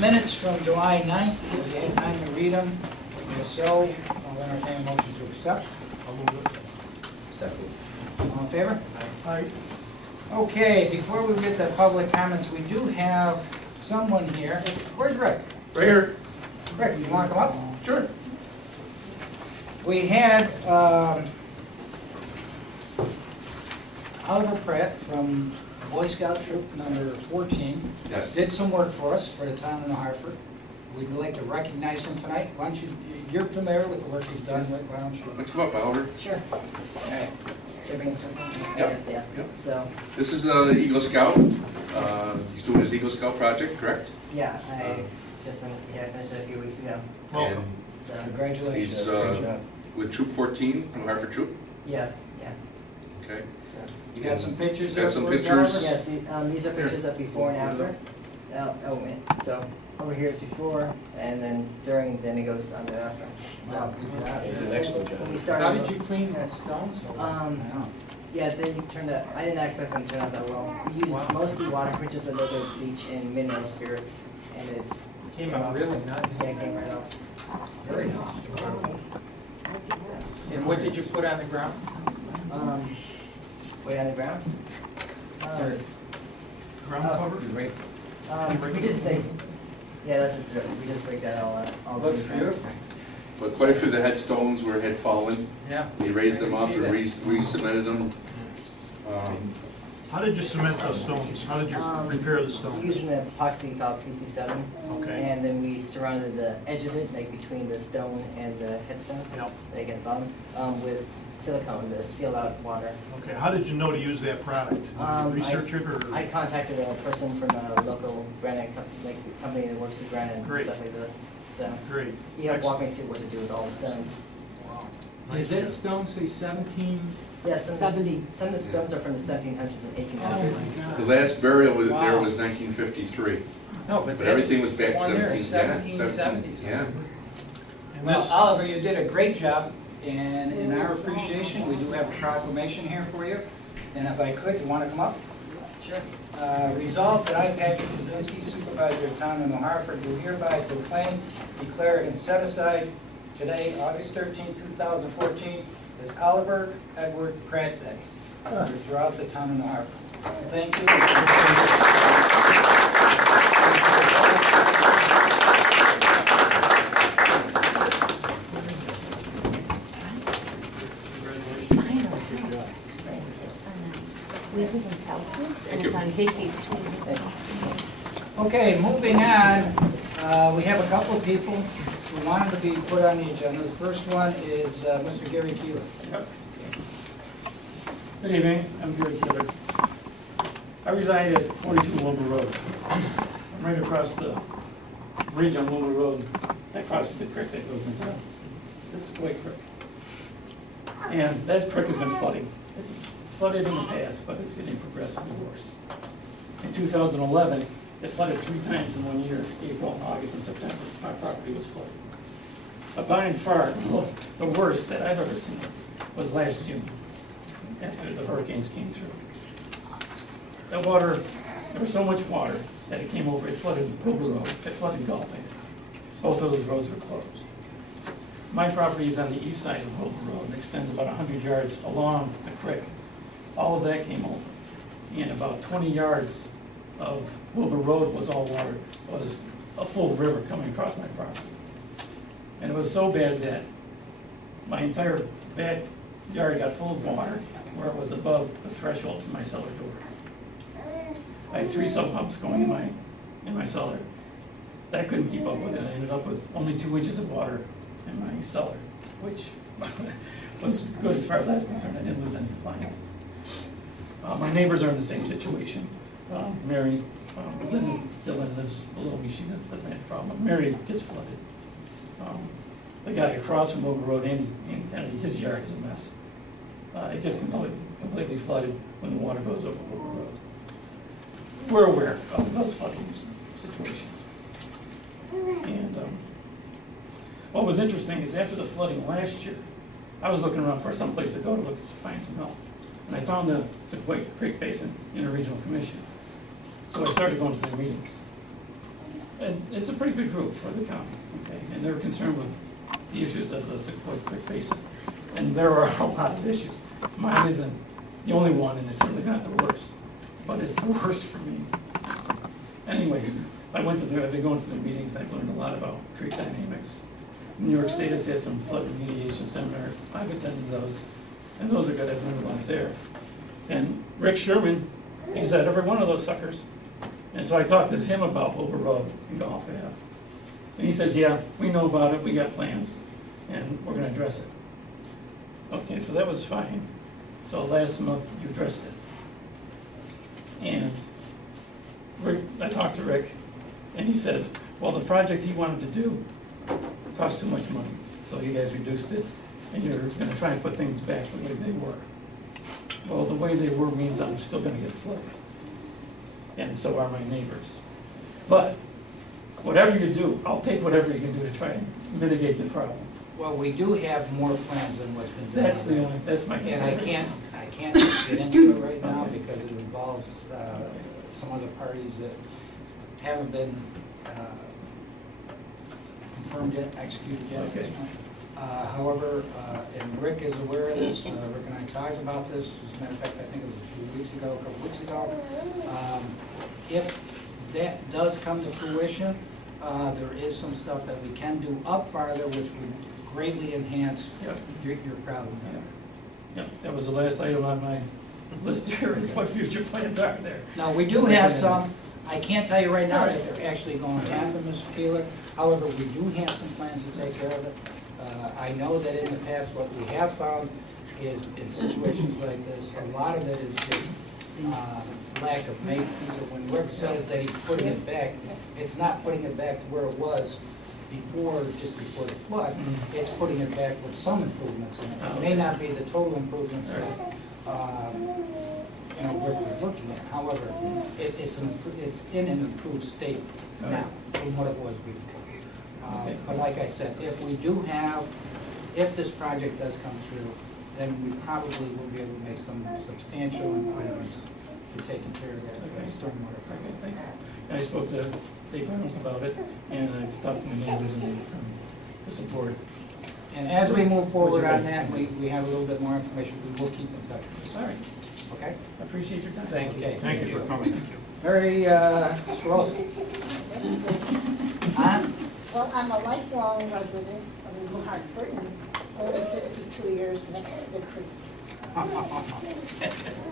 Minutes from July 9th, have you had time to read them? If so, I'll entertain a motion to accept. I'll move it. Second. All in favor? Aye. Okay, before we get to public comments, we do have someone here. Where's Rick? Right here. Rick, you want to come up? Sure. We had Oliver Pratt from Boy Scout Troop number 14. Yes. Did some work for us for the town of Hartford. We'd like to recognize him tonight. Why don't you, you're familiar with the work he's done, Rick, why don't you? Let's come up, Oliver. Sure. Okay. Yep. Yeah. Yep. So, This is the Eagle Scout. He's doing his Eagle Scout project, correct? yeah, I just finished it a few weeks ago. Welcome. So, Congratulations. He's Great job. with Troop 14, from Hartford Troop. yes, yeah. Okay. So, You got some pictures Got there some for us, pictures. Oliver? yes, these are pictures of before and after. Oh, wait. So, over here is before, and then during, then it goes on to after. Wow, So, good job. The next one, John. when we started. How did you clean that stone so well? I know. Yeah, they turned out, I didn't expect them to turn out that well. We used mostly water, just a little bit of bleach and mineral spirits, and it Came out really nice. yeah, came right off. Very nice. And what did you put on the ground? Way on the ground. Ground cover? Great. We just think, yeah, that's just dirt. We just break that all out. All Looks the beautiful. But quite a few of the headstones were had fallen. Yeah. He raised them I up can and see re-cemented them. How did you cement those stones? How did you prepare the stones? Using the epoxy called PC7, Okay. and then we surrounded the edge of it, like between the stone and the headstone, Yep. like at the bottom, with silicone to seal out water. Okay. How did you know to use that product? Did you research it or? I contacted a person from a local granite company that works with granite and Great. stuff like this. So Great. he helped walk me through what to do with all the stones. Wow. Is Nice. that stone say 17? Yeah, some of the stones are from the 1700s and 1800s. The last burial was, there was 1953. No, But everything was back one there 17, is yeah, 1770s. Yeah. And Well, this, Oliver, you did a great job, and in our appreciation, we do have a proclamation here for you. And if I could, you want to come up? Sure. Resolved that I, Patrick Kaczynski, Supervisor of Town of New Hartford, do hereby proclaim, declare, and set aside today, August 13, 2014, as Oliver Edward Pratt Day throughout the town of New Hartford. Thank We live in Southwoods, and it's on Hickey between. Okay, moving on, we have a couple of people who wanted to be put on the agenda. The first one is Mr. Gary Keeler. Good evening, I'm Gary Killer. I reside at 42 Wilbur Road. I'm right across the bridge on Wilbur Road that crosses the creek that goes into this White Creek. And that creek has been flooding. It's flooded in the past, but it's getting progressively worse. In 2011, it flooded 3 times in 1 year, April, August, and September. My property was flooded. But by and far, the worst that I've ever seen was last June, after the hurricanes came through. The water, there was so much water that it came over, it flooded Wilbur Road, it flooded Gulfing. Both of those roads were closed. My property is on the east side of Wilbur Road and extends about 100 yards along the creek. All of that came over. And about 20 yards of Wilbur Road was all water, was a full river coming across my property. And it was so bad that my entire backyard got full of water where it was above the threshold to my cellar door. I had 3 sub pumps going in my cellar. That couldn't keep up with it. I ended up with only 2 inches of water in my cellar, which was good as far as I was concerned. I didn't lose any appliances. My neighbors are in the same situation. Mary, Dylan lives below me. She doesn't have a problem. Mary gets flooded. The guy across from Wilbur Road, Andy Kennedy, his yard is a mess. It gets completely flooded when the water goes over Wilbur Road. We're aware of those flooding situations. And what was interesting is after the flooding last year, I was looking around for some place to go to find some help. And I found the Sequoia Creek Basin Interregional Commission. So I started going to their meetings. And it's a pretty big group for the county, okay? And they're concerned with the issues of the Sequoia Creek Basin. And there are a lot of issues. Mine isn't the only one, and it's certainly not the worst, but it's the worst for me. Anyways, I've been going to the meetings, and I've learned a lot about creek dynamics. New York State has had some flood remediation seminars. I've attended those, and those are good. I've learned a lot there. And Rick Sherman, he's at every one of those suckers. And so I talked to him about Wilbur Road and Golf Ave. And he says, yeah, we know about it, we got plans, and we're gonna address it. Okay, so that was fine. So last month, you addressed it. And Rick, I talked to Rick, and he says, well, the project he wanted to do cost too much money. So you guys reduced it, and you're gonna try and put things back the way they were. Well, the way they were means I'm still gonna get flooded. And so are my neighbors. But whatever you do, I'll take whatever you can do to try and mitigate the problem. Well, we do have more plans than what's been done. That's my concern. And I can't get into it right now because it involves some other parties that haven't been confirmed yet, executed yet at this point. However, and Rick is aware of this, Rick and I talked about this, as a matter of fact, I think it was a couple weeks ago. If that does come to fruition, there is some stuff that we can do up farther, which would greatly enhance your problem. Yeah, that was the last item on my list here, is what future plans are there. Now, we do have some, I can't tell you right now that they're actually going to happen, Mr. Keeler. However, we do have some plans to take care of it. I know that in the past, what we have found is in situations like this, a lot of it is just lack of maintenance. So when Rick says that he's putting it back, it's not putting it back to where it was before, just before the flood. It's putting it back with some improvements in it. It may not be the total improvements that Rick was looking at. However, it's in an improved state now from what it was before. But like I said, if this project does come through, then we probably will be able to make some substantial improvements to taking care of that stormwater. Okay, thanks. I spoke to Dave Reynolds about it, and I've talked to my neighbors, and they've come to support it. And as we move forward on that, we have a little bit more information. We will keep in touch. All right. Okay? I appreciate your time. Thank you. Thank you for coming. Mary Swarovski. Well, I'm a lifelong resident of New Hartford, and only 52 years next to the creek.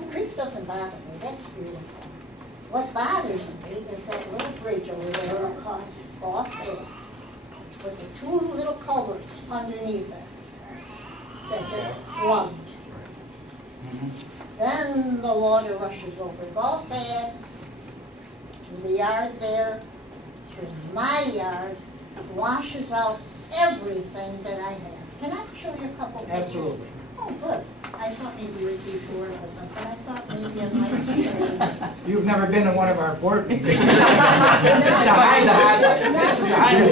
The creek doesn't bother me, that's beautiful. What bothers me is that little bridge over there across Golf Ave with the two little culverts underneath it that get plugged. Then the water rushes over Golf Ave, through the yard there, through my yard, washes out everything that I have. Can I show you a couple pictures? Absolutely. Oh, good. I thought maybe you would be sure of them, but I thought maybe I might show you. You've never been to one of our board meetings. You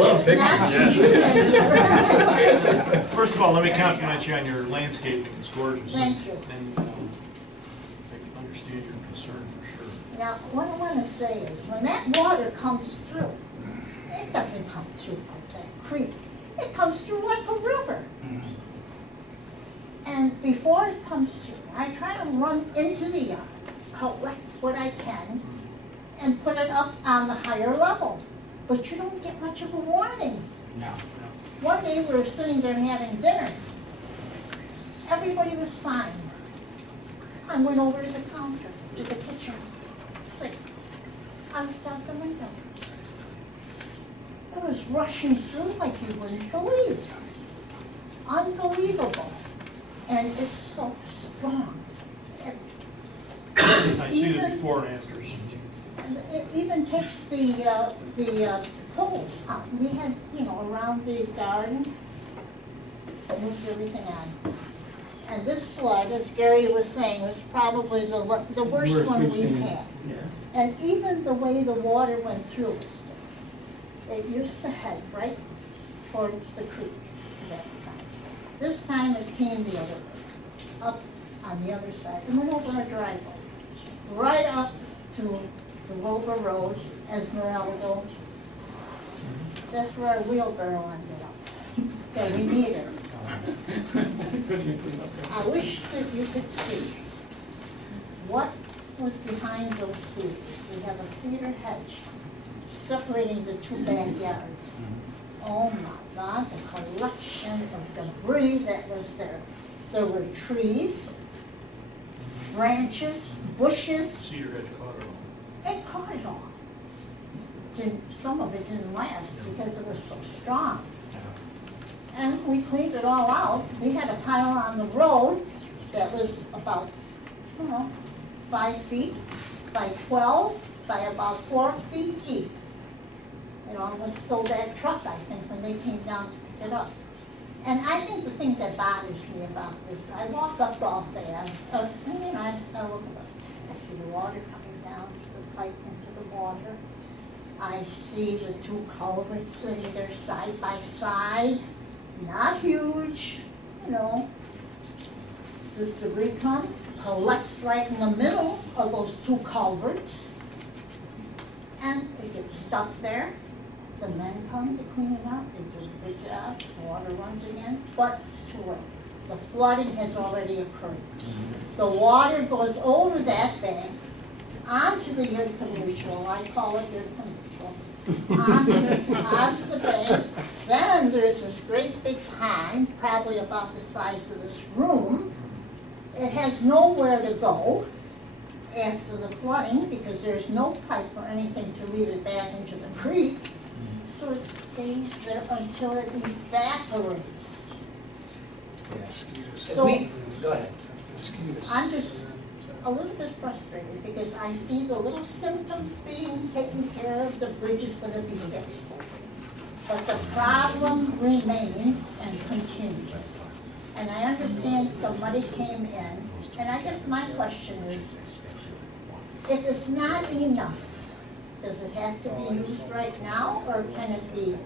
love pictures. First of all, let me compliment you on your landscaping. It's gorgeous. Thank you. And I can understand your concern for sure. Now, what I want to say is, when that water comes through, it doesn't come through like that creek. It comes through like a river. And before it comes through, I try to run into the yard, collect what I can, and put it up on the higher level. But you don't get much of a warning. No. One day we were sitting there having dinner. Everybody was fine. I went over to the counter, to the kitchen sink. I looked out the window. It was rushing through like you wouldn't believe. Unbelievable. And it's so strong. I see the before and afters. It even takes the poles out. We had, around the garden, moved everything on. And this flood, as Gary was saying, was probably the worst one we've had. Yeah. And even the way the water went through it used to head right towards the creek, that side. This time it came the other way, up on the other side, and went over our driveway, right up to the Wilbur Road, Esmeralda, That's where our wheelbarrow ended up. So we need it. Couldn't even clean up there. I wish that you could see what was behind those cedars. We have a cedar hedge separating the two backyards. Oh my God, the collection of debris that was there. There were trees, branches, bushes. Cedar hedge caught it all. It caught it all. Some of it didn't last because it was so strong. And we cleaned it all out. We had a pile on the road that was about, 5 feet by 12 by about 4 feet deep. It almost filled that truck, I think, when they came down to pick it up. And I think the thing that bothers me about this, I walk up off there, I look at it, I see the water coming down to the pipe into the water. I see the two culverts sitting there side by side, not huge, This debris comes, collects right in the middle of those two culverts, and it gets stuck there. The men come to clean it up, they do a good job, water runs again, but it's too late. The flooding has already occurred. The water goes over that bank, onto the Utica Mutual, I call it Utica Mutual, onto the bank. Then there's this great big pond, probably about the size of this room. It has nowhere to go after the flooding because there's no pipe or anything to lead it back into the creek. So it stays there until it evaporates. So Go ahead. I'm just a little bit frustrated because I see the little symptoms being taken care of, the bridge is going to be fixed. But the problem remains and continues. And I understand somebody came in, and I guess my question is, if it's not enough, does it have to be used right now, or can it be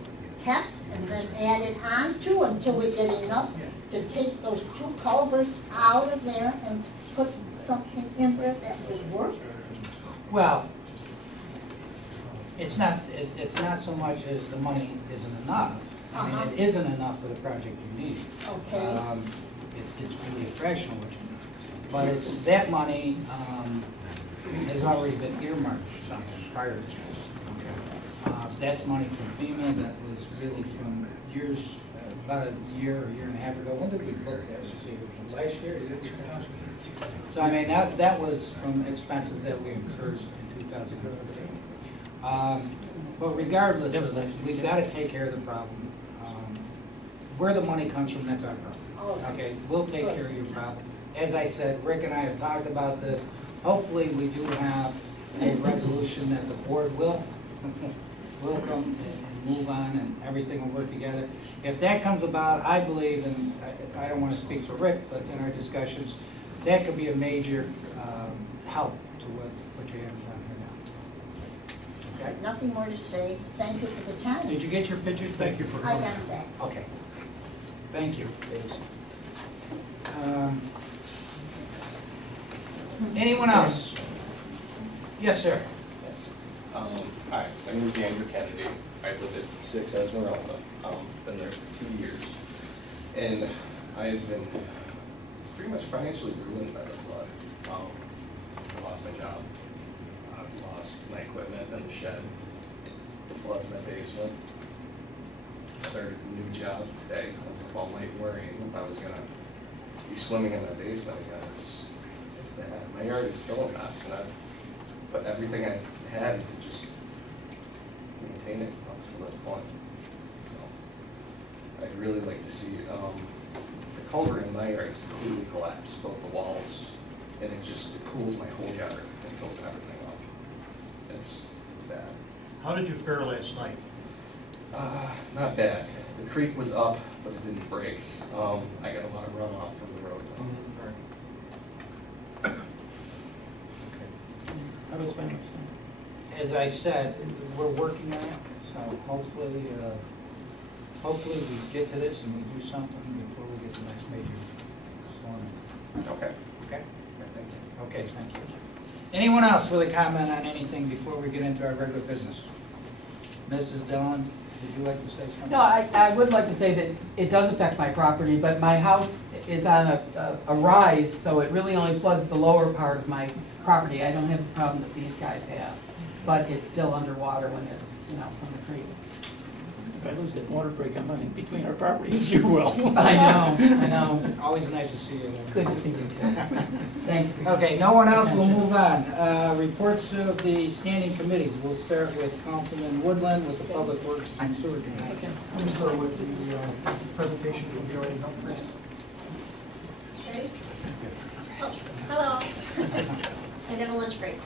kept and then added on to until we get enough to take those two culverts out of there and put something in there that would work? Well, it's not so much as the money isn't enough. I mean, it isn't enough for the project you need. Okay. It's really a fraction of what you need. But it's, that money has already been earmarked for something prior to this. Okay. That's money from FEMA that was really from years, about a year or year and a half ago. When did we book that? Was it last year? So I mean, that was from expenses that we incurred in 2013. But regardless of this, we've got to take care of the problem. Where the money comes from, that's our problem. Okay, we'll take care of your problem. As I said, Rick and I have talked about this. Hopefully, we do have a resolution that the board will come and move on and everything will work together. If that comes about, I believe, and I don't want to speak for Rick, but in our discussions, that could be a major help to what you have done here now. Okay. Nothing more to say. Thank you for the time. Did you get your pictures? Thank you for I coming. got that. Okay. Thank you. Anyone else? Yes, sir. Yes. Hi, my name is Andrew Kennedy. I live at 6 Esmeralda. Been there for 2 years. And I've been pretty much financially ruined by the flood. I lost my job. I've lost my equipment in the shed. The flood's my basement. Started a new job today. I was up all night worrying if I was gonna be swimming in my basement again. It's bad. My yard is still a mess, and I've put everything I had to just maintain it up to this point. So I'd really like to see the culvert in my yard is completely collapsed, both the walls, and it cools my whole yard and fills everything up. It's bad. How did you fare last night? Not bad. The creek was up, but it didn't break. I got a lot of runoff from the road. How was family? As I said, we're working on it, so hopefully we get to this and we do something before we get to the next major storm. Okay. Okay? Thank you. Okay, thank you. Anyone else with a comment on anything before we get into our regular business? Mrs. Dillon, you like to say something? No, I would like to say that it does affect my property, but my house is on a rise, so it really only floods the lower part of my property. I don't have the problem that these guys have, but it's still underwater when they're, you know, from the creek. If I lose that water break on mine between our properties, you will. I know. Always nice to see you. Good to see you too. Thank you. Okay, no one else, we'll move on. Reports of the standing committees. We'll start with Councilman Woodland with the Public Works and Sewer Committee. Okay. Let me start with the presentation from Joanne Humphries. Oh, hello. I have a lunch break.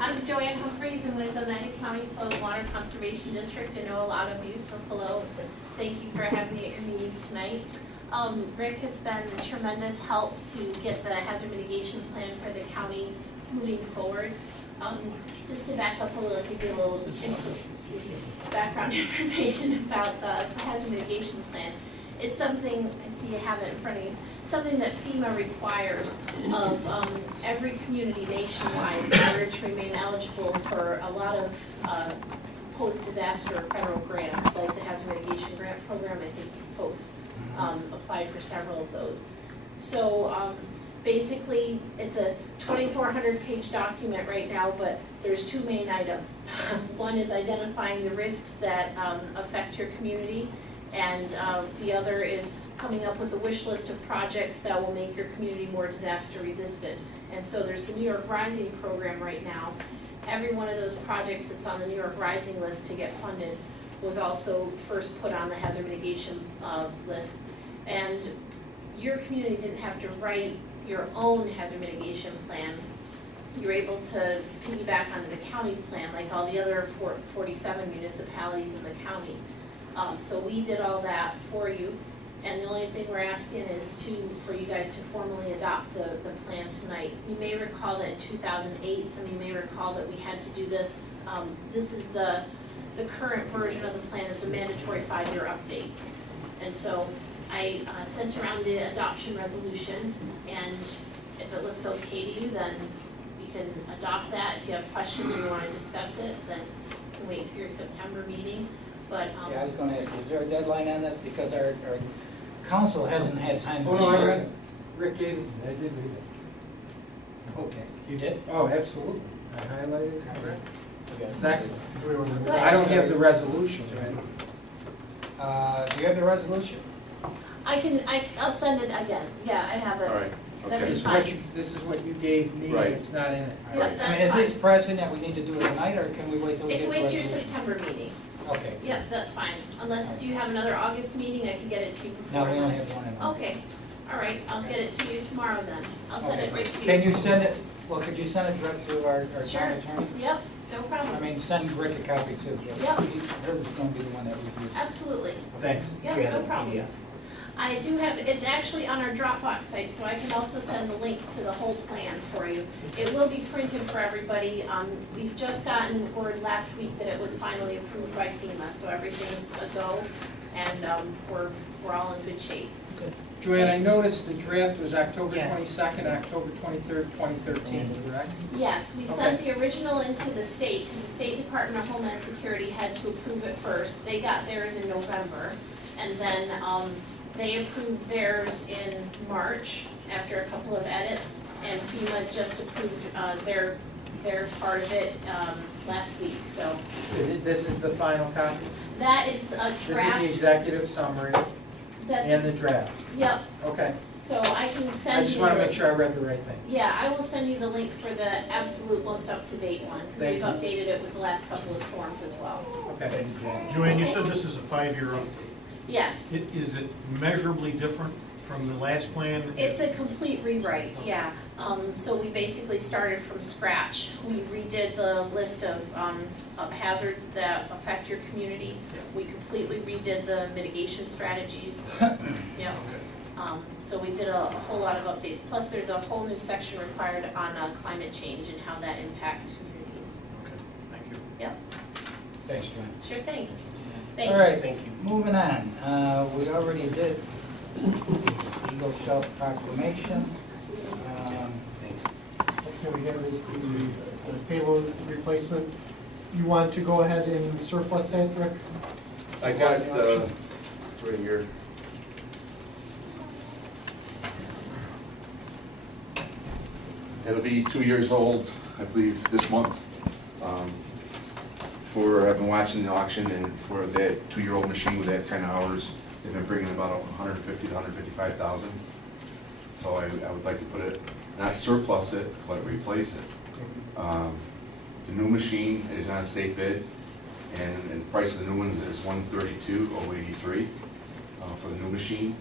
I'm Joanne Humphries, and with the Atlantic County Soil and Water Conservation District. I know a lot of you, so hello. Thank you for having me at your meeting tonight. Rick has been a tremendous help to get the hazard mitigation plan for the county moving forward. Just to back up a little, give you a little background information about the hazard mitigation plan. It's something, I see you have it in front of you, something that FEMA requires of every community nationwide in order to remain eligible for a lot of post-disaster federal grants, like the Hazard Mitigation Grant Program. I think you applied for several of those. So basically, it's a 2,400-page document right now, but there's two main items. One is identifying the risks that affect your community, and the other is coming up with a wish list of projects that will make your community more disaster resistant. And so there's the New York Rising program right now. Every one of those projects that's on the New York Rising list to get funded was also first put on the hazard mitigation list. And your community didn't have to write your own hazard mitigation plan. You're able to piggyback onto the county's plan like all the other 47 municipalities in the county. So we did all that for you. And the only thing we're asking is for you guys to formally adopt the plan tonight. You may recall that in 2008, some of you may recall that we had to do this. This is the current version of the plan is the mandatory 5-year update. And so I sent around the adoption resolution, and if it looks okay to you, then you can adopt that. If you have questions or you want to discuss it, then you can wait till your September meeting. But Yeah, I was going to ask, is there a deadline on this? Because our council hasn't had time to Oh, no, I share read it. it. Rick gave it to me, I did read it. Okay, you did? Oh, absolutely. I highlighted it, I read it. It's excellent. Good. I don't have the resolution. Do you have the resolution? I'll send it again. Yeah, I have it. All right, That'd okay. be This is what you gave me, Right. it's not in it. Yeah, I mean, that's is this fine. pressing that we need to do it tonight, or can we wait till we If get you the wait to your resolution? September meeting. Okay. Yep, that's fine. Unless, do you have another August meeting? I can get it to you before. No, we only have one in mind. Okay, all right, I'll get it to you tomorrow then. I'll send Okay. it right to you. Can you send it, well, could you send it direct to our Sure. town attorney? Yep, no I problem. mean, send Rick a copy too. Yep. Her was going to be the one that reviews. Absolutely. Thanks. Yep, no problem. I do have, it's actually on our Dropbox site, so I can also send the link to the whole plan for you. It will be printed for everybody. We've just gotten word last week that it was finally approved by FEMA, so everything's a go, and we're all in good shape. Joanne, I noticed the draft was October Yeah. 22nd, October 23rd, 2013, correct? Yes, we sent the original into the state, because the State Department of Homeland Security had to approve it first. They got theirs in November, and then they approved theirs in March after a couple of edits, and FEMA just approved their part of it last week, so. This is the final copy? That is a This is the draft. executive summary and the draft? Yep, Okay. so I can send you. I just want to make sure I read the right thing. Yeah, I will send you the link for the absolute most up-to-date one, because Thank we've you. updated it with the last couple of storms as well. Okay. Joanne, you said this is a 5-year update. Yes. Is it measurably different from the last plan? It's a complete rewrite, yeah. So we basically started from scratch. We redid the list of hazards that affect your community. We completely redid the mitigation strategies. Yeah. So we did a whole lot of updates. Plus, there's a whole new section required on climate change and how that impacts communities. Okay, thank you. Yep, Thanks, John. sure thing. Thank you. All right, moving on. We already did Eagle Scout proclamation. Next thing we have is the payload replacement you want to go ahead and surplus that, Rick? I got, right here. It'll be 2 years old, I believe, this month. I've been watching the auction, and for that 2-year-old machine with that kind of hours, they've been bringing about 150 to 155,000. So I would like to put it, not surplus it, but replace it. The new machine is on state bid, and the price of the new one is $132,083 for the new machine.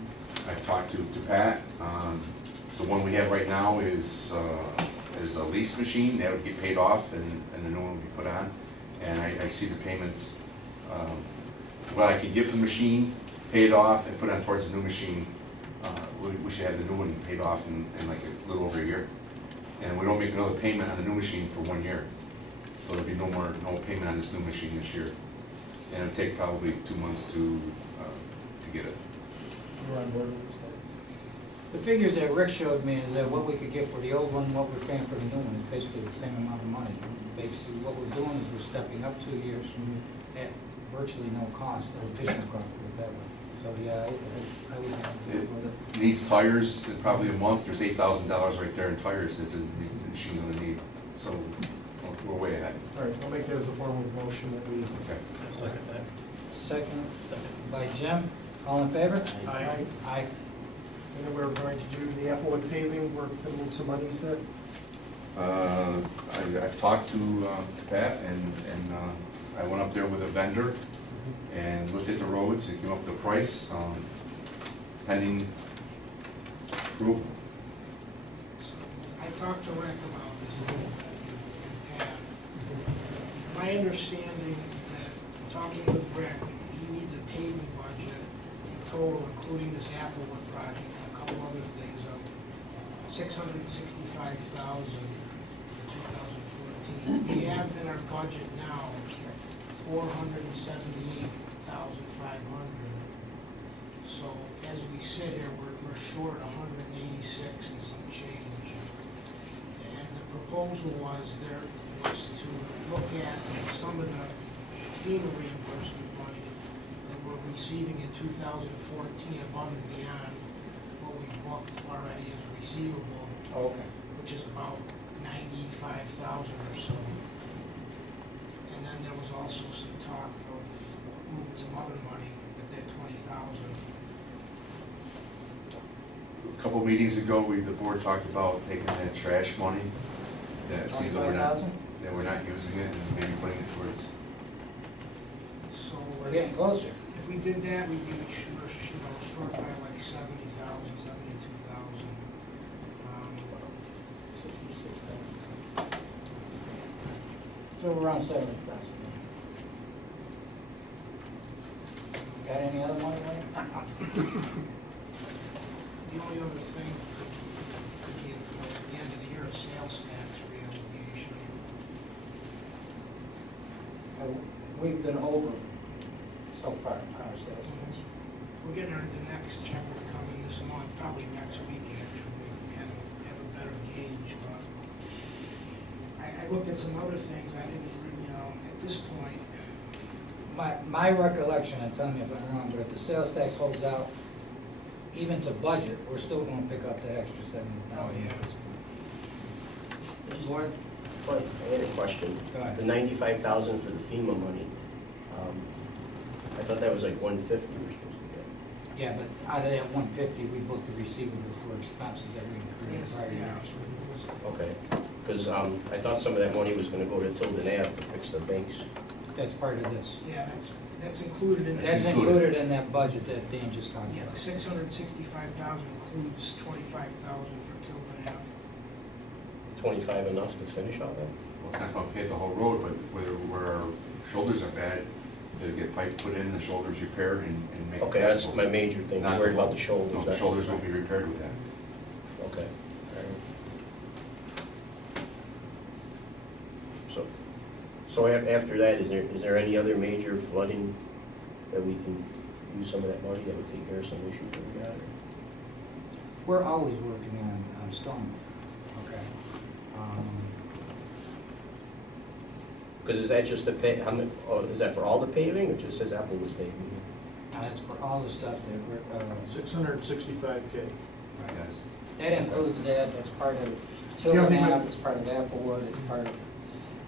I've talked to Pat. The one we have right now is a lease machine. That would get paid off, and the new one would be put on. And I see the payments, what I could get for the machine, paid off, and put on towards the new machine. We should have the new one paid off in like a little over a year. And we don't make another payment on the new machine for 1 year. So there'll be no payment on this new machine this year. And it'll take probably 2 months to get it. You're on board with this, Mike? The figures that Rick showed me is that what we could get for the old one, what we're paying for the new one is basically the same amount of money. Basically, what we're doing is we're stepping up 2 years at virtually no cost, no additional cost, put it that way. So, yeah, I would have to do with it. It needs tires in probably a month. There's $8,000 right there in tires that the machine's gonna need. So we're way ahead. All right, I'll make that as a form of motion that we. Okay. Second that. Second by Jim. All in favor? Aye. Aye. And then we're going to do the Applewood paving, we're gonna move some monies there. I've talked to Pat, and I went up there with a vendor and looked at the roads and came up with a price, pending approval. I talked to Rick about this, and my understanding that, talking with Rick, he needs a paving budget in total, including this Applewood project and a couple other things, of $665,000 for 2014. We have in our budget now $478,500. So as we sit here, we're short 186 and some change. And the proposal was to look at some of the FEMA reimbursement money that we're receiving in 2014 above and beyond what we booked already as receivable. Oh, okay. Which is about 95,000 or so. And then there was also some talk of moving some other money at that 20,000. A couple meetings ago, the board talked about taking that trash money that seems that we're not using it, and maybe putting it towards. So We're getting closer. if we did that, we'd be short by like 70,000, 72,000. 66,000. So we're around 70,000. Got any other money, Wayne? The only other thing could be at the end of the year, a sales tax reallocation. We've been over so far, our sales tax. We're getting the next check will come in this month, probably next week actually, we can have a better gauge, but I looked at some other things, I didn't, at this point. My recollection, and tell me if I'm wrong, but if the sales tax holds out, even to budget, we're still gonna pick up that extra 70,000. Board, I had a question. Go ahead. The 95,000 for the FEMA money, I thought that was like 150 we're supposed to get. Yeah, but out of that 150, we booked the receivable for expenses that we incurred prior years. Okay, because I thought some of that money was going to go to Tilden Ave to fix the banks. That's part of this. Yeah, that's included in. That's included in that budget that Dan just talked Yeah, about. the 665,000 includes 25,000 for Tilden Ave. Is 25 enough to finish all that? Well, it's not gonna pave the whole road, but where our shoulders are bad, they'll get pipes put in, the shoulders repaired, and make. Okay, that's my major thing. I'm worried about the shoulders. No, the shoulders won't be repaired with that. Okay. All right. So after that, is there any other major flooding that we can use some of that money that would take care of some issues that we got? Or? We're always working on storm, okay? Because is that just the how many, is that for all the paving, or just says Applewood paving? That's for all the stuff that we're, 665K. Yes. that includes that, that's part of Yeah, I mean, Tilden, it's part of Applewood, it's part of,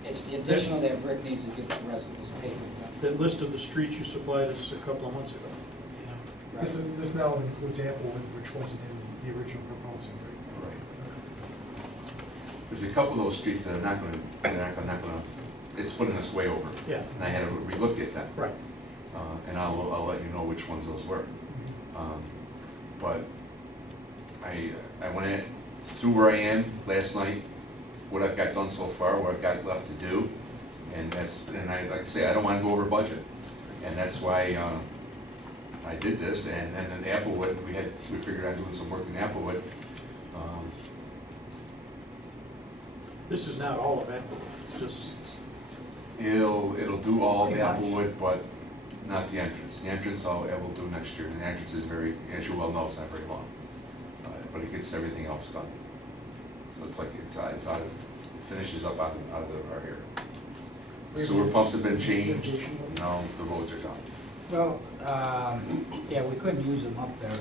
it's the additional that Rick needs to get the rest of his paving done. That list of the streets you supplied us a couple of months ago. Right. This now includes Applewood, which wasn't in the original proposal, right? Right. There's a couple of those streets that are not gonna, it's putting us way over. Yeah. And I had to relook at that. Right. And I'll let you know which ones those were. But I went in, through where I am last night, what I've got done so far, what I've got left to do, and I, like I say, I don't want to go over budget. And that's why I did this, and then in Applewood, we figured on doing some work in Applewood. This is not all of Applewood, it's just, It'll do all of Pretty much. Applewood, but not the entrance. The entrance I will do next year, and the entrance is very, as you well know, it's not very long. But it gets everything else done. So it's like, it's out of, it finishes up out of our area. Sewer pumps have been changed, now the roads are done. Well, yeah, we couldn't use them up there.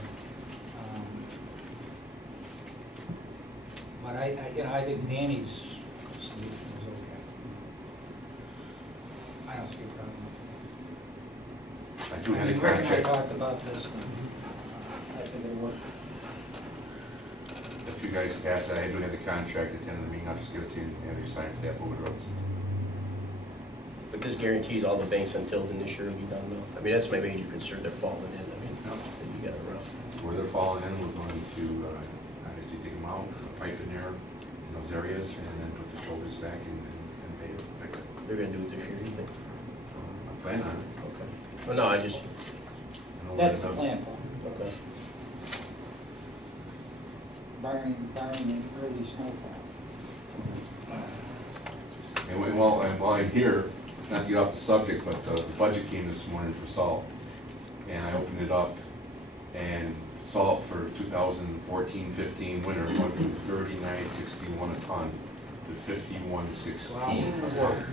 But I think Danny's solution was okay. I don't see a problem. I do have mean, the Rick and I contract. talked about this, and I think it'll work. If you guys pass it, I do have the contract at the end of the meeting, I'll just give it to you and have you sign for the Applewood roads. But this guarantees all the banks on Tilden this year will be done though? I mean, that's my major concern, they're falling in, I mean, you got it rough. Where they're falling in, we're going to obviously dig them out, pipe in there in those areas, and then put the shoulders back and pave it. They're gonna do it this year, you think? I'm planning on it. Okay. Well, no, I just, That's the plan, Paul. okay. Barring an early snowfall. And while I'm here, not to get off the subject, but the budget came this morning for salt. And I opened it up, and salt for 2014-15 winter went from $39.61 a ton to $51.16 a ton.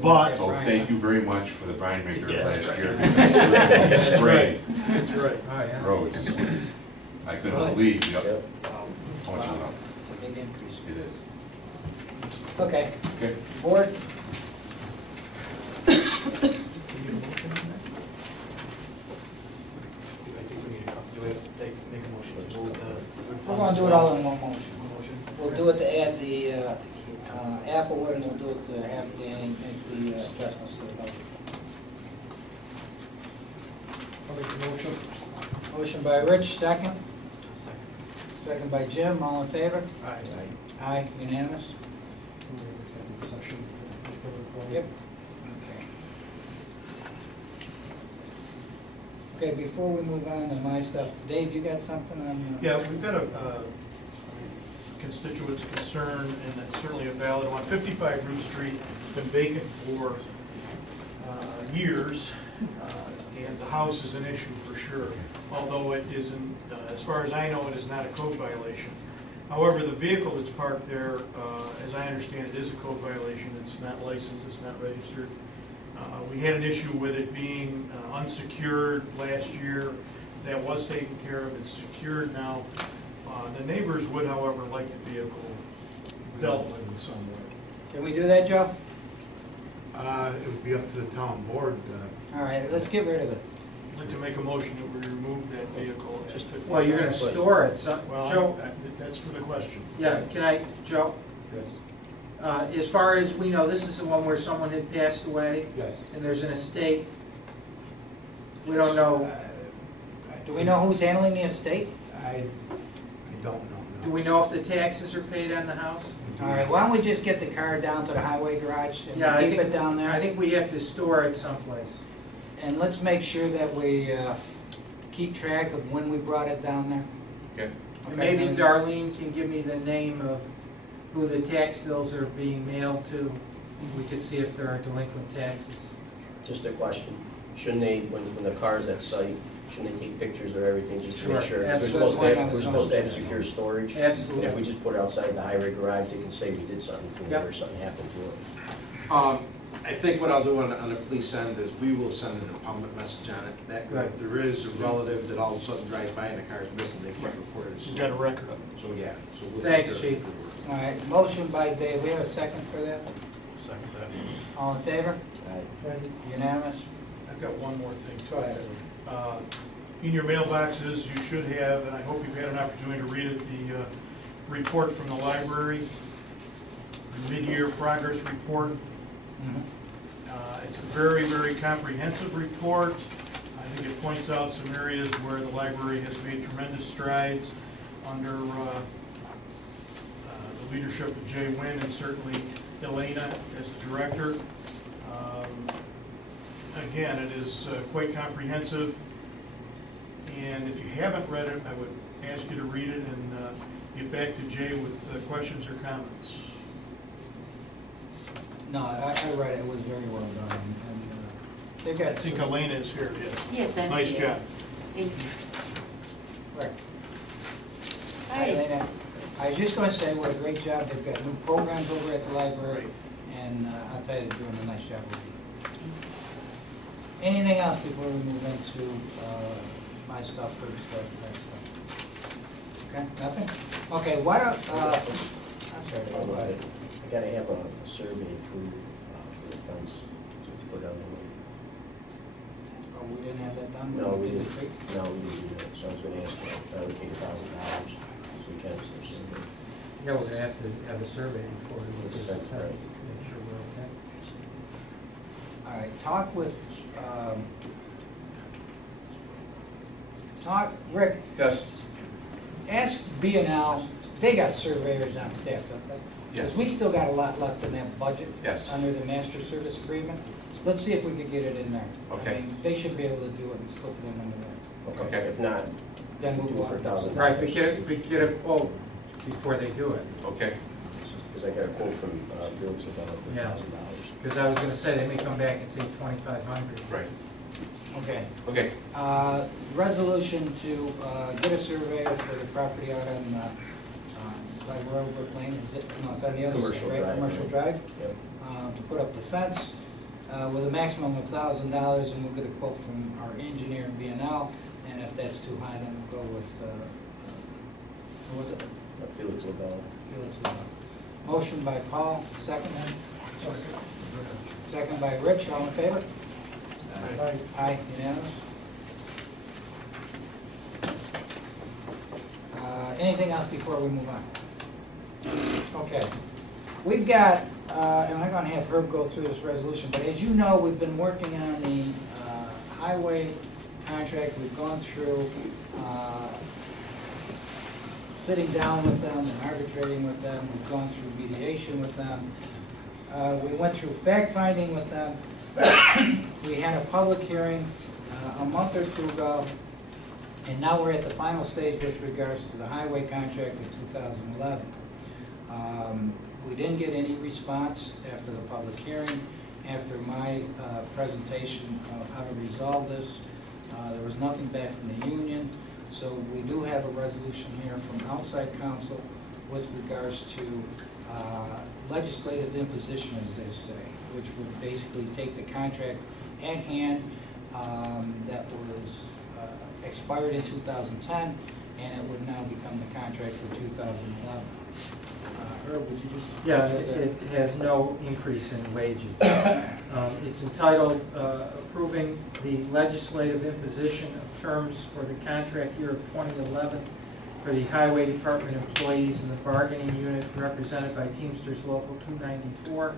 But- So thank you very much for the brine maker Yeah, that's last right. year. That's Spray That's right. roads. I couldn't believe how much Yep. it went up. It's a big increase. It is. Okay, Okay. board? We're gonna do it all in one motion. We'll do it to add the Applewood, and we'll do it to have Danny make the adjustments to the budget. I'll make the motion. Motion by Rich, second. Second by Jim, all in favor? Aye. Aye, unanimous? We're in executive session. Yep. Okay. Okay, before we move on to my stuff, Dave, you got something on? Yeah, we've got a constituent's concern, and it's certainly a valid one. 55 Root Street, been vacant for years, and the house is an issue for sure, although it isn't, as far as I know, it is not a code violation. However, the vehicle that's parked there, as I understand it, is a code violation. It's not licensed, it's not registered. We had an issue with it being unsecured last year. That was taken care of, it's secured now. The neighbors would, however, like the vehicle dealt with in some way. Can we do that, Joe? It would be up to the town board. All right, let's get rid of it. I'd like to make a motion that we remove that vehicle. Just Well, you're gonna store it, so, Well, Joe, that's for the question. yeah, can I, Joe? Yes. As far as we know, this is the one where someone had passed away, Yes. and there's an estate. We don't know, Do we know who's handling the estate? I don't know. do we know if the taxes are paid on the house? All right, why don't we just get the car down to the highway garage Yeah, I and keep think- it down there? I think we have to store it someplace. And let's make sure that we keep track of when we brought it down there. Okay. And maybe Darlene can give me the name of who the tax bills are being mailed to. We could see if there are delinquent taxes. Just a question, shouldn't they, when the car's at site, shouldn't they take pictures of everything just to make Sure. sure? 'Cause That's we're supposed to what I have, was we're gonna supposed to have say. secure storage. Absolutely. And if we just put it outside the highway garage, they can say we did something to it Yep. or something happened to it. I think what I'll do on the police end is we will send an impoundment message on it. That if there is a relative that all of a sudden drives by and the car is missing, they can't report it. You've got a record of it. So, yeah. So we'll Thanks, take care Chief. of it. All right, motion by Dave, we have a second for that? Second that. All in favor? Aye. Unanimous? I've got one more thing. Go ahead. In your mailboxes, you should have, and I hope you've had an opportunity to read it, the report from the library, the mid-year progress report. It's a very, very comprehensive report. I think it points out some areas where the library has made tremendous strides under the leadership of Jay Wynn and certainly Elena as the director. Again, it is quite comprehensive, and if you haven't read it, I would ask you to read it and get back to Jay with questions or comments. No, I read it, it was very well done, and they've got. I think Elena is here, yes. Yes, I'm Nice here. job. Thank you. Right. Hi. Elena, I was just going to say what a great job, they've got new programs over at the library, and I'll tell you, they're doing a nice job with you. Anything else before we move into my stuff, her stuff, that stuff? Okay, nothing? Okay, why don't, I'm sorry, go ahead. I gotta have a survey approved for the fence, so to put on the way. Oh, we didn't have that done? No, we did the didn't. tree? No, we didn't do that, so I was gonna ask you to allocate $1,000 if we can for survey. Yeah, we're gonna have to have a survey before we look at the That's right. fence, make sure we're okay. All right, Rick, Yes. ask B&L, they got surveyors on staff, don't they? Yes. Because we still got a lot left in that budget. Yes. Under the master service agreement. Let's see if we could get it in there. Okay. I mean, they should be able to do it and slip it in under there. Okay, if not, Then we'll we'll do it for go on. $1,000. Right, we get a quote before they do it. Okay. Because I got a quote from Felix about it for Yeah. $1,000. Because I was gonna say, they may come back and say 2,500. Right. Okay. Okay. Resolution to get a surveyor for the property out on Royal Brook Lane, is it? No, it's on the other side, Commercial right? Drive, Commercial right. Drive. Yep. To put up the fence with a maximum of $1,000, and we'll get a quote from our engineer in B&L, and if that's too high, then we'll go with, who was it? Felix LaBelle. Felix Love. Motion by Paul, second. Second by Rich, all in favor? Aye. Aye, unanimous. Anything else before we move on? Okay. We've got, and I'm gonna have Herb go through this resolution, but as you know, we've been working on the highway contract. We've gone through sitting down with them and arbitrating with them. We've gone through mediation with them. We went through fact-finding with them. We had a public hearing a month or two ago, and now we're at the final stage with regards to the highway contract of 2011. We didn't get any response after the public hearing. After my presentation of how to resolve this, there was nothing back from the union. So we do have a resolution here from outside counsel with regards to legislative imposition, as they say, which would basically take the contract at hand that was expired in 2010, and it would now become the contract for 2011. Herb, would you just? Yeah, it has no increase in wages. It's entitled Approving the Legislative Imposition of Terms for the Contract Year of 2011 for the Highway Department employees in the bargaining unit represented by Teamsters Local 294.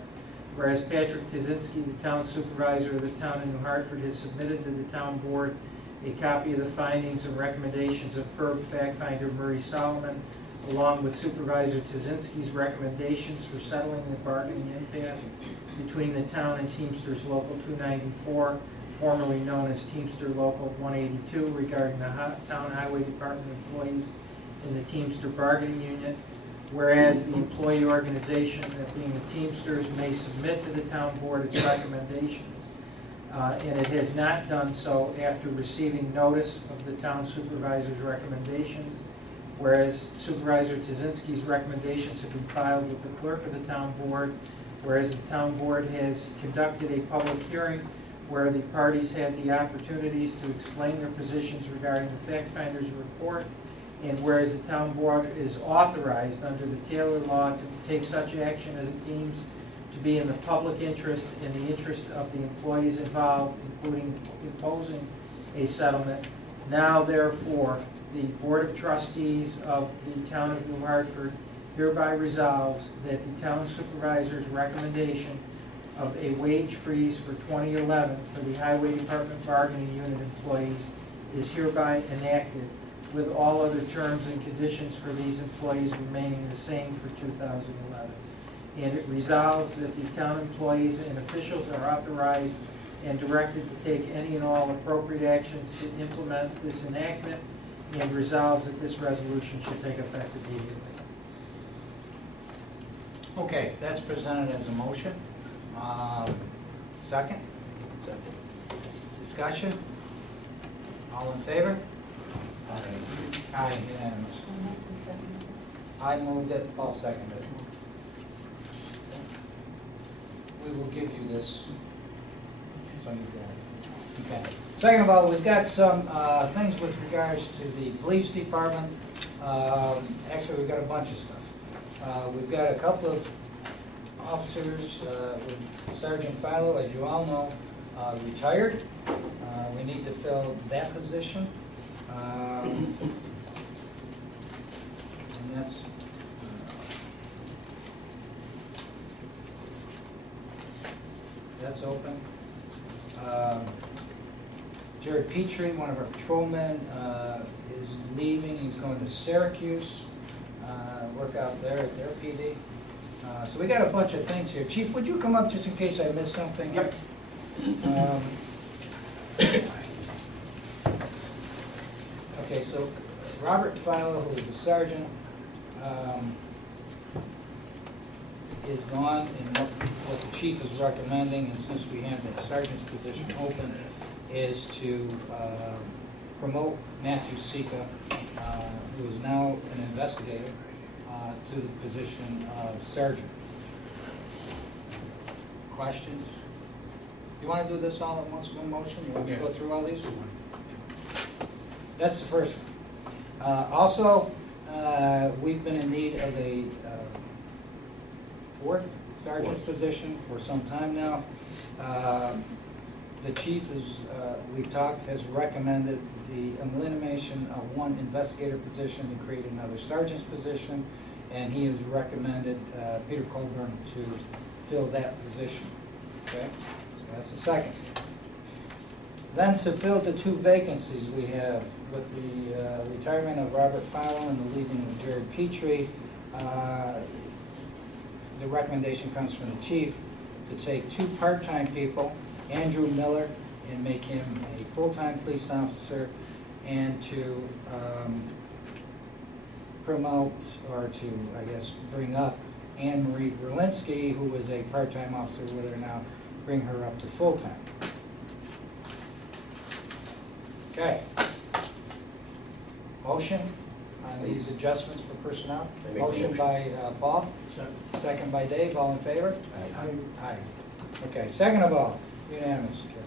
Whereas Patrick Tazinski, the town supervisor of the town of New Hartford, has submitted to the town board a copy of the findings and recommendations of PERB fact finder Murray Solomon, along with Supervisor Tazinski's recommendations for settling the bargaining impasse between the town and Teamsters Local 294, formerly known as Teamster Local 182, regarding the town highway department employees in the Teamster bargaining unit. Whereas the employee organization, that being the Teamsters, may submit to the town board its recommendations, and it has not done so after receiving notice of the town supervisor's recommendations. Whereas Supervisor Tazinski's recommendations have been filed with the clerk of the town board, whereas the town board has conducted a public hearing where the parties had the opportunities to explain their positions regarding the fact finder's report, and whereas the town board is authorized under the Taylor law to take such action as it deems to be in the public interest and the interest of the employees involved, including imposing a settlement. Now therefore, the Board of Trustees of the Town of New Hartford hereby resolves that the town supervisor's recommendation of a wage freeze for 2011 for the Highway Department bargaining unit employees is hereby enacted, with all other terms and conditions for these employees remaining the same for 2011. And it resolves that the town employees and officials are authorized and directed to take any and all appropriate actions to implement this enactment, and resolves that this resolution should take effect immediately. Okay, that's presented as a motion. Second? Second. Discussion? All in favor? Aye, unanimous. I moved it, Paul seconded it. We will give you this, so you've got it. Okay. Second of all, we've got some things with regards to the police department. Actually, we've got a bunch of stuff. We've got a couple of officers, with Sergeant Philo, as you all know, retired. We need to fill that position. And that's open. Jared Petrie, one of our patrolmen, is leaving. He's going to Syracuse, work out there at their PD. So we got a bunch of things here. Chief, would you come up just in case I missed something? Yep. Okay, so Robert Philo, who is a sergeant, is gone, and what the chief is recommending, and since we have that sergeant's position open, is to promote Matthew Sika, who is now an investigator, to the position of sergeant. Questions? You want to do this all at once, one motion? You want to go through all these? That's the first one. Also, we've been in need of a fourth sergeant's position for some time now. The chief is, we've talked, has recommended the elimination of one investigator position to create another sergeant's position, and he has recommended Peter Colburn to fill that position. Okay, so that's the second. Then to fill the two vacancies we have with the retirement of Robert Philo and the leaving of Jared Petrie, the recommendation comes from the chief to take two part-time people, Andrew Miller, and make him a full-time police officer, and to promote, or to, I guess, bring up Anne Marie Berlinski, who was a part-time officer with her now, bring her up to full-time. Okay. Motion on these adjustments for personnel. Motion by Paul. Second by Dave. All in favor? Aye. Aye. Okay. Second of all, unanimous. Okay.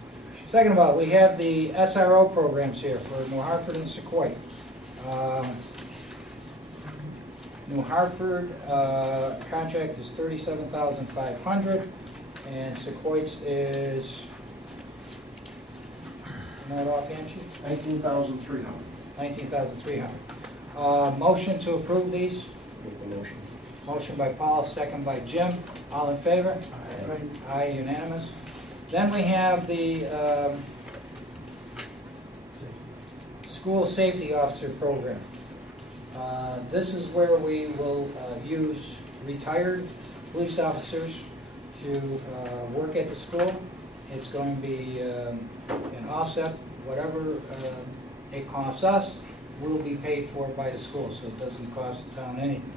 Second of all, we have the SRO programs here for New Hartford and Sequoia. New Hartford contract is $37,500, and Sequoia's is, not offhand, Chief? $19,300. $19,300. Motion to approve these? Make the motion. Motion by Paul, second by Jim. All in favor? Aye. Aye, unanimous. Then we have the School Safety Officer Program. This is where we will use retired police officers to work at the school. It's going to be an offset. Whatever it costs us will be paid for by the school, so it doesn't cost the town anything.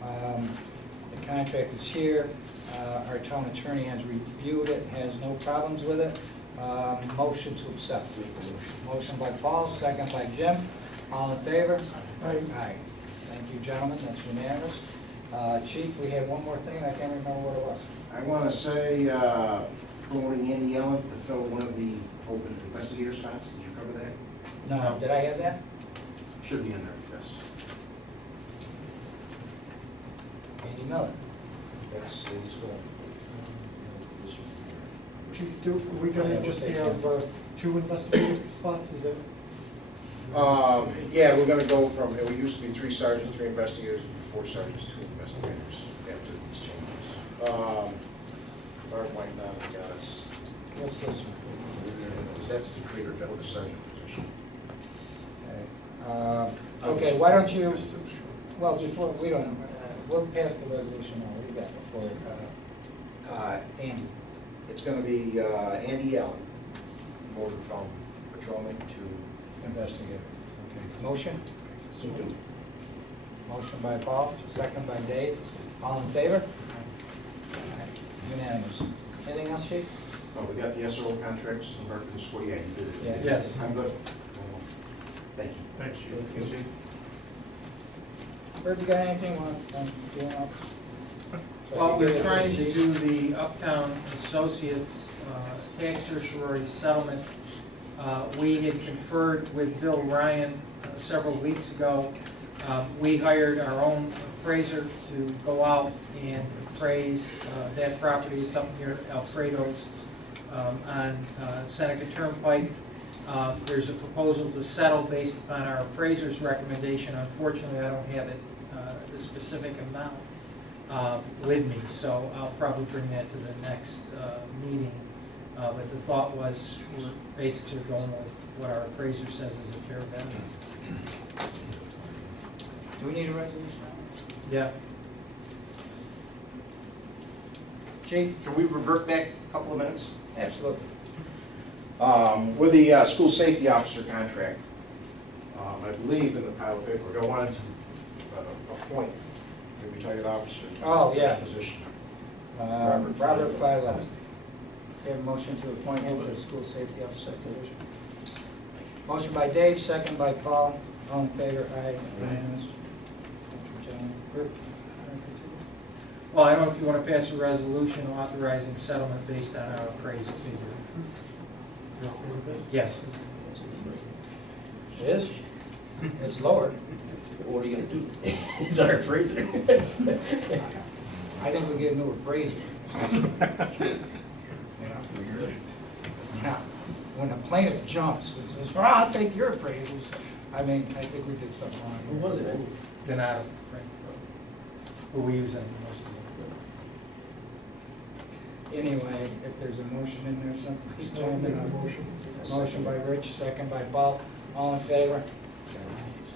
The contract is here. Our town attorney has reviewed it, has no problems with it. Motion to accept. Motion by Paul, second by Jim. All in favor? Aye. Aye. Thank you, gentlemen, that's unanimous. Chief, we had one more thing, I can't remember what it was. I want to say, promoting Andy Allen to fill one of the open investigator spots. Did you cover that? No, did I have that? Should be in there, yes. Andy Miller. That's his goal. Chief Duke, are we gonna just have 2 investigator slots, is that? Yeah, we're gonna go from, it used to be 3 sergeants, 3 investigators, 4 sergeants, 2 investigators after these changes. Bart might not have got us. What's this one? That's the creator for the sergeant position. Okay, why don't you, well, before, we don't, we'll pass the resolution on, what do you got before, Andy? It's gonna be Andy Allen, promoted from patrolman to Investigator. Okay, motion? Motion by Paul, second by Dave. All in favor? Unanimous. Anything else, Chief? Oh, we got the SRO contracts in Hartford School. Yeah, you did it. Yeah. Yes. I'm good. Thank you. Thanks, Chief. Herb, you got anything on doing else? Well, we're trying to do the Uptown Associates tax certiorari settlement. We had conferred with Bill Ryan several weeks ago. We hired our own appraiser to go out and appraise that property. It's up near Alfredo's on Seneca Turnpike. There's a proposal to settle based upon our appraiser's recommendation. Unfortunately, I don't have it, the specific amount with me, so I'll probably bring that to the next meeting. But the thought was we're basically going with what our appraiser says is a fair value. Do we need a resolution? Yeah. Chief? Can we revert back a couple of minutes? Absolutely. With the school safety officer contract, I believe in the pile of paperwork, I wanted to appoint a retired officer to Oh, the yeah. position. Robert Philo. Have a motion to appoint him to the school safety officer position. Motion by Dave, second by Paul. All in favor? Aye. Unanimous. Well, I don't know if you want to pass a resolution authorizing settlement based on our appraised figure. Yes. It is? It's lower. What are you gonna do? It's our appraiser. I think we get a new appraiser. Yeah. When a plaintiff jumps, it says, "Oh, I'll take your appraisals." I mean, I think we did something wrong. Who was it, Andy? Donato, Frank, who we use in most of Anyway, if there's a motion in there, some, please chime in on motion. Motion by Rich, second by Paul. All in favor?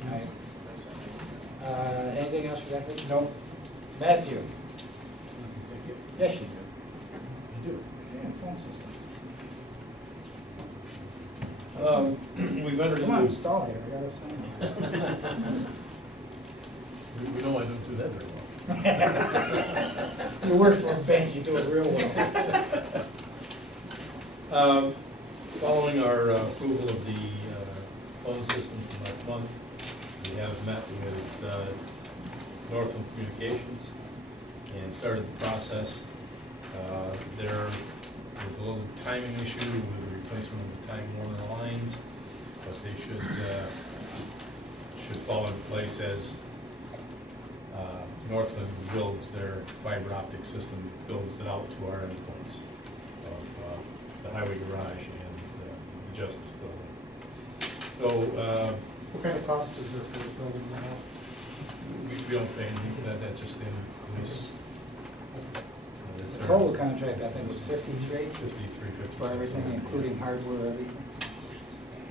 Aye. Anything else for that? No. Matthew? Yes, you do. You do? Yeah, phone system. We've entered Come on, into, stall here, I gotta sign. we know I don't do that very well. You work for a bank, you do it real well. Following our approval of the phone system from last month, we have met with Northland Communications and started the process. There was a little timing issue with the replacement of the Time Warner lines, but they should fall into place as Northland builds their fiber optic system, builds it out to our endpoints of the highway garage and the Justice Building. So What kind of cost is there for the building now? we don't pay anything for that, that's just in police. The total contract, I think, was 53 $53.50 for everything, including hardware, everything.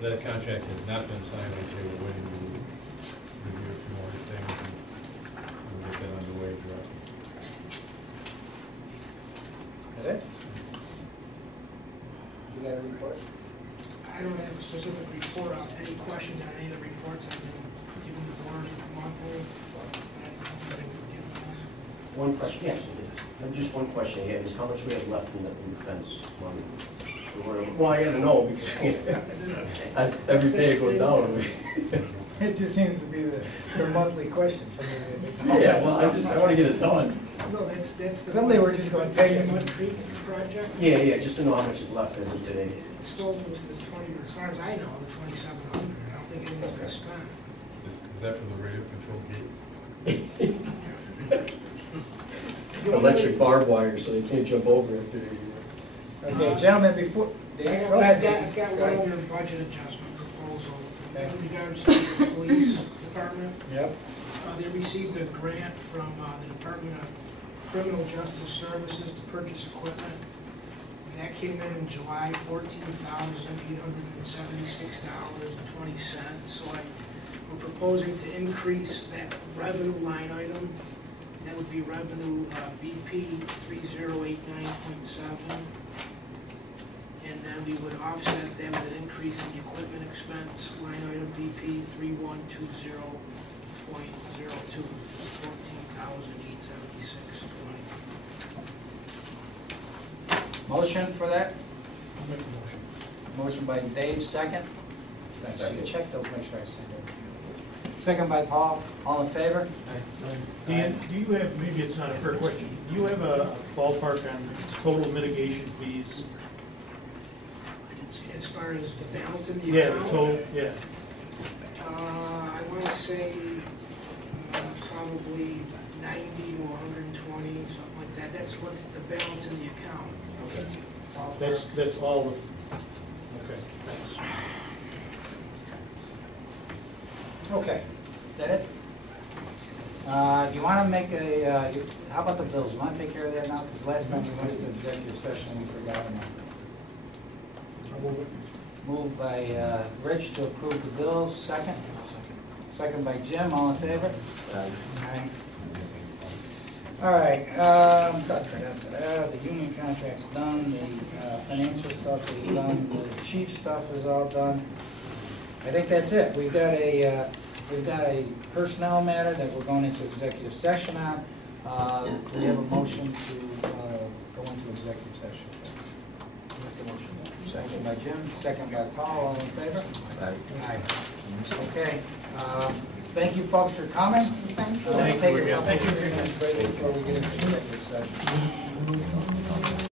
That contract has not been signed, until we're waiting to review a few more things, and we'll get that underway directly. Is that it? You got a report? I don't have a specific report on any questions on any of the reports I've been giving the board monthly. One question, yes, just one question I have is how much we have left in the fence money? Well, I gotta know because every day it goes down. It just seems to be the monthly question for me. Yeah, well, I wanna get it done. No, that's the. Someday we're just gonna take it. Mud Creek project? Yeah, just to know how much is left as of today. It's still the 20, as far as I know, the 2,700. I don't think anything's been spent. Is that for the radio control gate? Electric barbed wire, so they can't jump over it. Okay, gentlemen, before, go ahead, Dave. I've got Go one ahead. other budget adjustment proposal. Okay. In regards to the police department, Yep. they received a grant from the Department of Criminal Justice Services to purchase equipment. And that came in July, $14,876.20. So we're proposing to increase that revenue line item. That would be revenue BP 3089.7. And then we would offset that with an increase in the equipment expense, line item BP 3120.02, $14,876.20. Motion for that? I'll make a motion. Motion by Dave, second. Second. Check those, make sure I said that. Second by Paul, all in favor? Dan, do you have, maybe it's not a fair question, do you have a ballpark on total mitigation fees? As far as the balance in the Yeah, account? the total, yeah. I want to say probably 90 to 120, something like that. That's what's the balance in the account. Okay. That's all of, okay, thanks. Okay, that it? You want to make a, how about the bills? You want to take care of that now? Because last time we went into executive session, we forgot them. Moved by Rich to approve the bills, second? Second by Jim, all in favor? Aye. All right, the union contract's done, the financial stuff is done, the chief stuff is all done. I think that's it. We've got a personnel matter that we're going into executive session on. Do we have a motion to go into executive session? Second by Jim, second by Paul, all in favor? Aye. Okay, thank you folks for coming. Thank you. Take a couple of minutes break before we get into executive session.